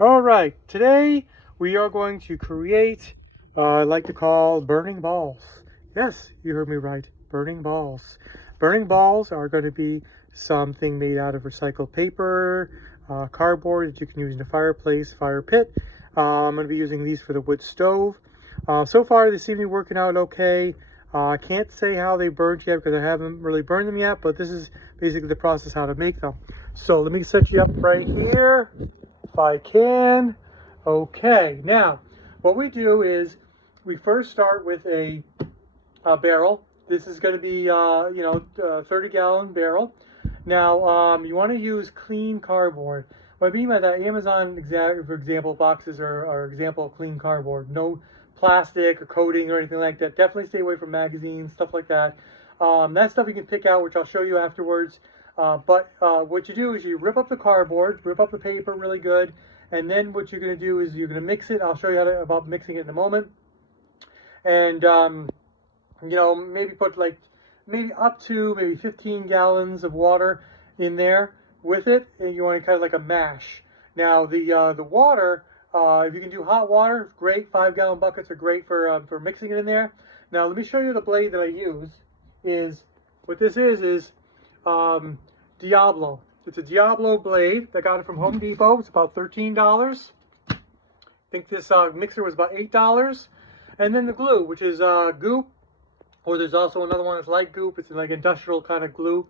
All right, today we are going to create, I like to call burning balls. Yes, you heard me right, burning balls. Burning balls are going to be something made out of recycled paper, cardboard that you can use in a fireplace, fire pit. I'm going to be using these for the wood stove. So far, they seem to be working out okay. I can't say how they burned yet because I haven't really burned them yet, but this is basically the process how to make them. So let me set you up right here. If I can. Okay, now what we do is we first start with a barrel. This is going to be 30-gallon barrel. Now you want to use clean cardboard. What I mean by that, Amazon for example boxes are example clean cardboard. No plastic or coating or anything like that. Definitely stay away from magazines, stuff like that. That stuff you can pick out, which I'll show you afterwards. But what you do is you rip up the cardboard, rip up the paper really good, and then what you're going to do is you're going to mix it. I'll show you about mixing it in a moment. And maybe put maybe up to maybe 15 gallons of water in there with it, and you want to kind of like a mash. Now the water, if you can do hot water, great. 5-gallon buckets are great for mixing it in there. Now let me show you the blade that I use. What this is Diablo. It's a Diablo blade. I got it from Home Depot. It's about $13. I think this mixer was about $8. And then the glue, which is Goop, or there's also another one that's like Goop. It's like industrial kind of glue.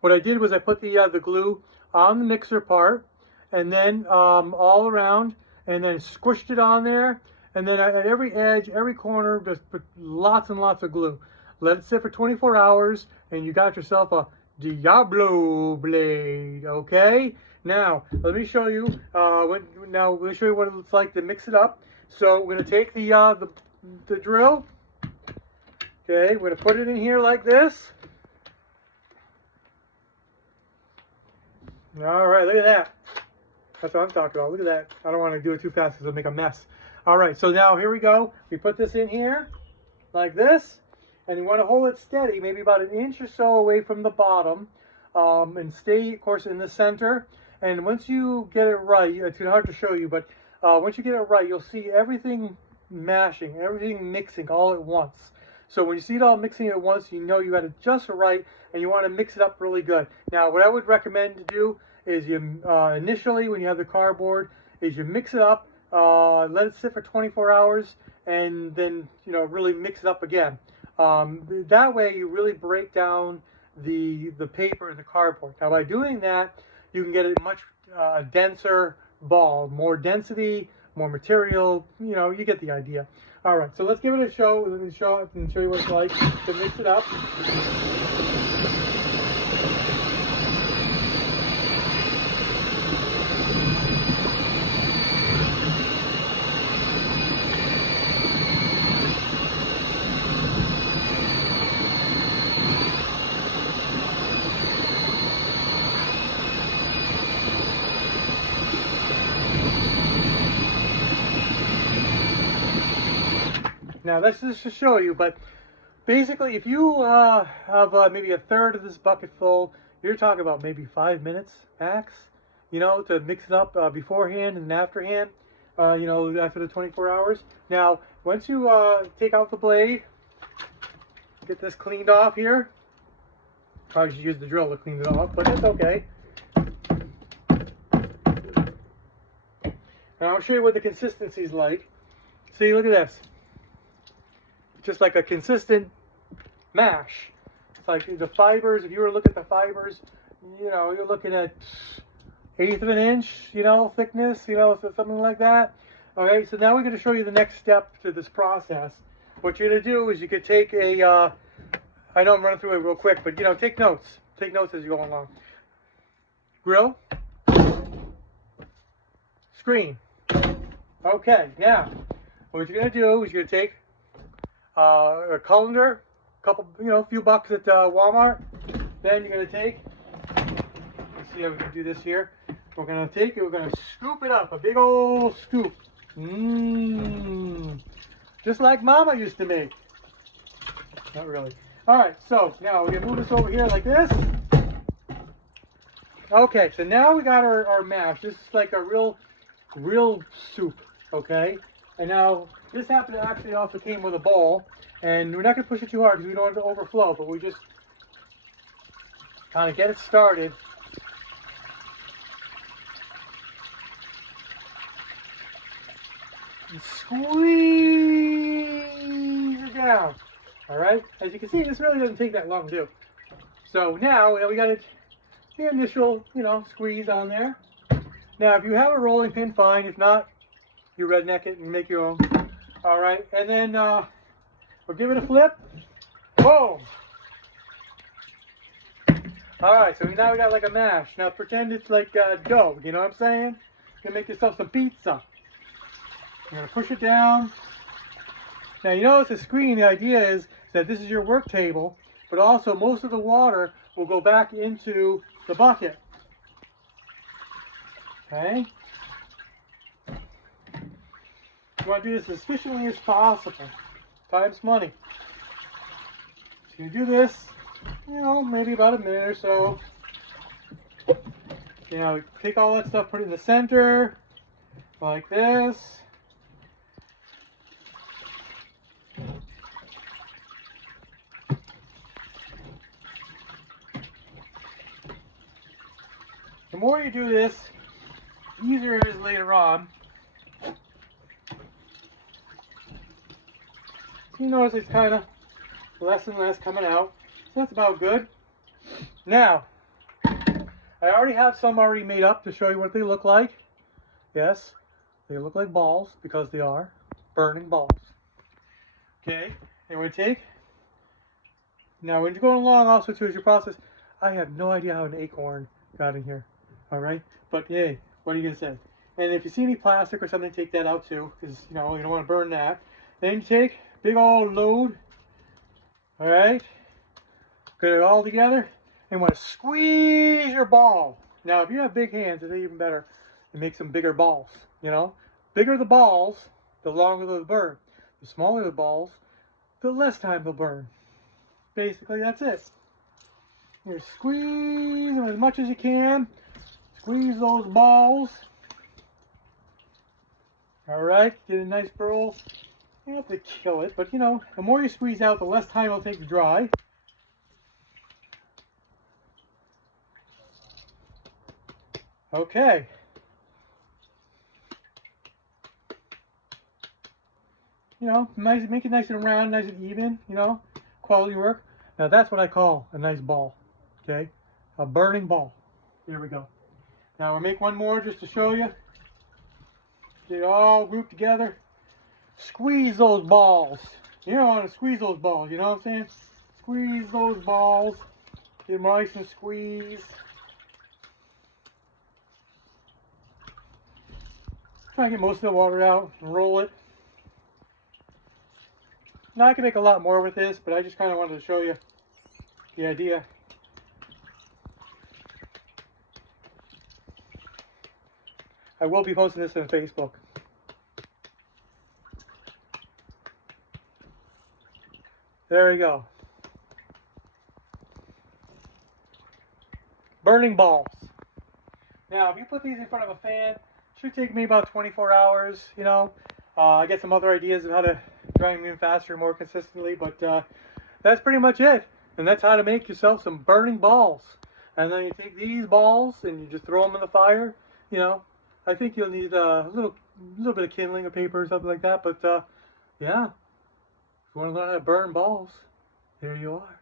What I did was I put the glue on the mixer part, and then all around, and then squished it on there. And then at every edge, every corner, just put lots and lots of glue. Let it sit for 24 hours, and you got yourself a Diablo blade. Okay. Now let me show you. Let me show you what it looks like to mix it up. So we're going to take the drill. Okay, we're going to put it in here like this. All right, look at that. That's what I'm talking about. Look at that. I don't want to do it too fast because it'll make a mess. All right, so now here we go. We put this in here like this. And you want to hold it steady, maybe about an inch or so away from the bottom. And stay, of course, in the center. And once you get it right, it's hard to show you, but once you get it right, you'll see everything mashing, everything mixing all at once. So when you see it all mixing at once, you know you got it just right, and you want to mix it up really good. Now, what I would recommend to do is you initially, when you have the cardboard, is you mix it up, let it sit for 24 hours, and then really mix it up again. That way, you really break down the paper and the cardboard. Now, by doing that, you can get a much denser ball, more density, more material. You get the idea. All right, so let's give it a show. Let me show it and show you what it's like to mix it up. Now that's just to show you, but basically if you have maybe a third of this bucket full, you're talking about maybe 5 minutes max, to mix it up beforehand and afterhand, after the 24 hours. Now, once you take out the blade, get this cleaned off here. Probably should use the drill to clean it off, but it's okay. Now I'll show you what the consistency is like. See, look at this. Just like a consistent mash. It's like the fibers, if you were to look at the fibers, you're looking at 1/8 of an inch, thickness, so something like that. Okay, so now we're going to show you the next step to this process. What you're going to do is you could take I know I'm running through it real quick, but take notes. Take notes as you go along. Grill. Screen. Okay, now, what you're going to do is you're going to take a colander, a few bucks at Walmart. Then you're going to take, let's see how we can do this here. We're going to scoop it up, a big old scoop. Just like Mama used to make. Not really. All right, so now we're going to move this over here like this. Okay, so now we got our mash. This is like a real real soup, okay? And now, this happened to actually also came with a bowl, and we're not going to push it too hard because we don't want it to overflow, but we just kind of get it started. And squeeze it down. All right, as you can see, this really doesn't take that long to do. So now we got the initial, squeeze on there. Now, if you have a rolling pin, fine. If not, you redneck it and make your own. All right, and then we'll give it a flip. Boom. All right, so now we got like a mash. Now pretend it's like dough. You know what I'm saying? You're gonna make yourself some pizza. You're gonna push it down. Now you notice the screen. The idea is that this is your work table, but also most of the water will go back into the bucket. Okay? You want to do this as efficiently as possible. Time's money. So you do this, maybe about a minute or so. Take all that stuff, put it in the center, like this. The more you do this, the easier it is later on. You notice it's kind of less and less coming out. So that's about good. Now, I already have some already made up to show you what they look like. Yes, they look like balls because they are burning balls. Okay, and we take. Now, when you're going along also to your process, I have no idea how an acorn got in here. All right, but hey, what are you gonna say? And if you see any plastic or something, take that out too, because you don't want to burn that. Then you take big old load. All right, get it all together, and want to squeeze your ball. Now, if you have big hands, it's even better to make some bigger balls. Bigger the balls, the longer they'll burn. The smaller the balls, the less time they'll burn. Basically, that's it. You squeeze them as much as you can. Squeeze those balls. All right, get a nice roll. You don't have to kill it, but the more you squeeze out, the less time it'll take to dry. Okay. Nice, make it nice and round, nice and even, quality work. Now that's what I call a nice ball, okay? A burning ball. There we go. Now we'll make one more just to show you. Get it all grouped together. Squeeze those balls. You don't want to squeeze those balls, you know what I'm saying? Squeeze those balls. Get them nice and squeezed. Try to get most of the water out and roll it. Now I can make a lot more with this, but I just kind of wanted to show you the idea. I will be posting this on Facebook. There we go. Burning balls. Now, if you put these in front of a fan, it should take me about 24 hours, I get some other ideas of how to dry them even faster, more consistently, but that's pretty much it. And that's how to make yourself some burning balls. And then you take these balls and you just throw them in the fire, I think you'll need a little bit of kindling or paper or something like that, but yeah, if you want to learn how to burn balls, there you are.